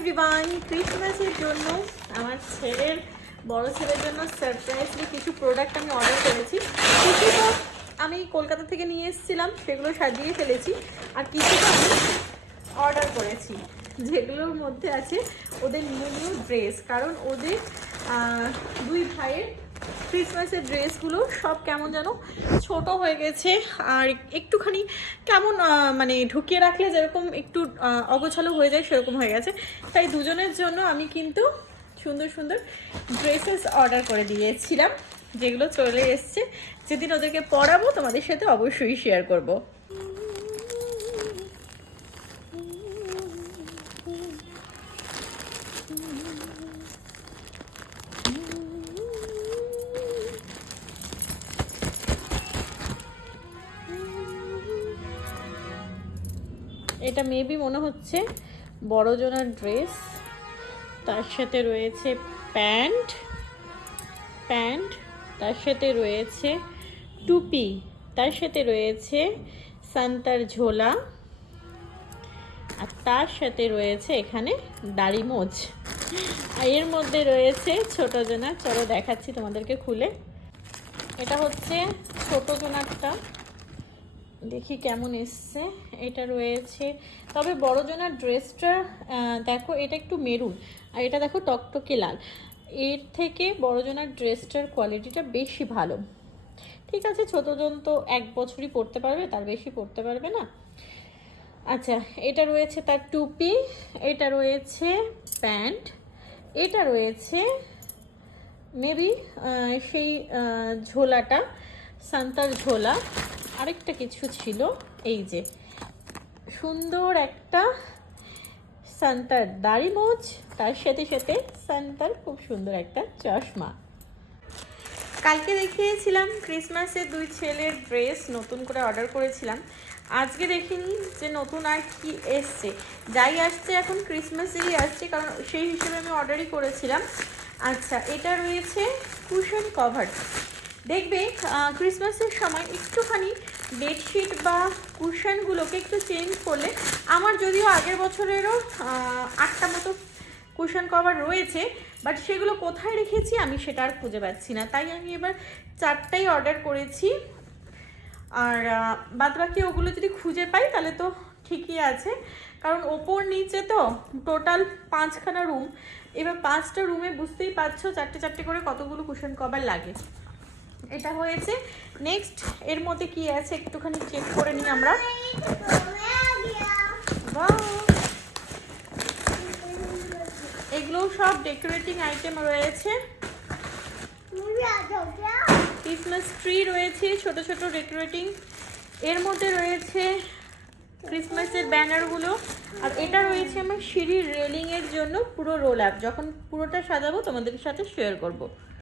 Everyone, ক্রিসমাসের জন্য আমার বড় ছেলের জন্য সারপ্রাইজলি কিছু প্রোডাক্ট আমি অর্ডার করেছি। কিছু তো আমি কলকাতা থেকে নিয়ে এসেছিলাম, সেগুলো সাজিয়ে ফেলেছি, আর কিছু তো আমি অর্ডার করেছি, যেগুলোর মধ্যে আছে ওদের নিউ ড্রেস। কারণ ওদের দুই ভাইয়ের ক্রিসমাসের ড্রেসগুলো সব কেমন যেন ছোট হয়ে গেছে, আর একটুখানি কেমন মানে ঢুকিয়ে রাখলে যেরকম একটু অগোছালো হয়ে যায় সেরকম হয়ে গেছে। তাই দুজনের জন্য আমি কিন্তু সুন্দর সুন্দর ড্রেসেস অর্ডার করে দিয়েছিলাম, যেগুলো চলে এসছে। যেদিন ওদেরকে পরাবো তোমাদের সাথে অবশ্যই শেয়ার করব। এটা মেবি মনে হচ্ছে বড়জনের ড্রেস, তার সাথে রয়েছে প্যান্ট, তার সাথে রয়েছে টুপি, তার সাথে রয়েছে সান্তার ঝোলা, আর তার সাথে রয়েছে এখানে দাড়ি মোজ। আর এর মধ্যে রয়েছে ছোট জোনা। চলো দেখাচ্ছি তোমাদেরকে খুলে। এটা হচ্ছে ছোট জোনারটা, দেখি কেমন এসছে। এটা রয়েছে, তবে বড় জনার ড্রেসটা দেখো, এটা একটু মেরুন, আর এটা দেখো টকটকে লাল। এর থেকে বড় জনার ড্রেসটার কোয়ালিটিটা বেশি ভালো। ঠিক আছে, ছোটজন তো 1 বছরই পরতে পারবে, তার বেশি পরতে পারবে না। আচ্ছা, এটা রয়েছে তার টুপি, এটা রয়েছে প্যান্ট, এটা রয়েছে মেবি সেই ঝোলাটা, সান্তার ঝোলা। আরেকটা কিছু ছিল, এই যে সুন্দর একটা সান্তার দাড়ি মোজ, তার সাথে সাথে সান্তার খুব সুন্দর একটা চশমা। কালকে দেখিয়েছিলাম ক্রিসমাসের দুই ছেলের ড্রেস নতুন করে অর্ডার করেছিলাম। আজকে দেখিনি যে নতুন আর কি এসছে। যাই আসছে এখন ক্রিসমাসেরই আসছে, কারণ সেই হিসেবে আমি অর্ডারই করেছিলাম। আচ্ছা, এটা রয়েছে কুশন কভার। দেখবে ক্রিসমাসের সময় একটুখানি বেডশিট বা কুশনগুলোকে একটু চেঞ্জ করলে, আমার যদিও আগের বছরেরও 8টা মতো কুশন কভার রয়েছে, বাট সেগুলো কোথায় রেখেছি আমি সেটা আর খুঁজে পাচ্ছি না। তাই আমি এবার 4টাই অর্ডার করেছি। আর বাদবাকি ওগুলো যদি খুঁজে পাই তাহলে তো ঠিকই আছে, কারণ ওপর নিচে তো টোটাল 5খানা রুম। এবার 5টা রুমে বুঝতেই পারছো 4টে করে কতগুলো কুশন কভার লাগে। এটা হয়েছে। নেক্সট এর মধ্যে কি আছে একটুখানি চেক করে নিই আমরা। এগুলো সব ডেকোরেটিং আইটেম রয়েছে। ক্রিসমাস ট্রি রয়েছে, ছোট ছোট ডেকোরেটিং। এর মধ্যে রয়েছে ক্রিসমাসের ব্যানারগুলো। আর এটা রয়েছে আমার সিঁড়ির রেলিংয়ের জন্য পুরো রোল আপ। যখন পুরোটা সাজাবো তোমাদের সাথে শেয়ার করব।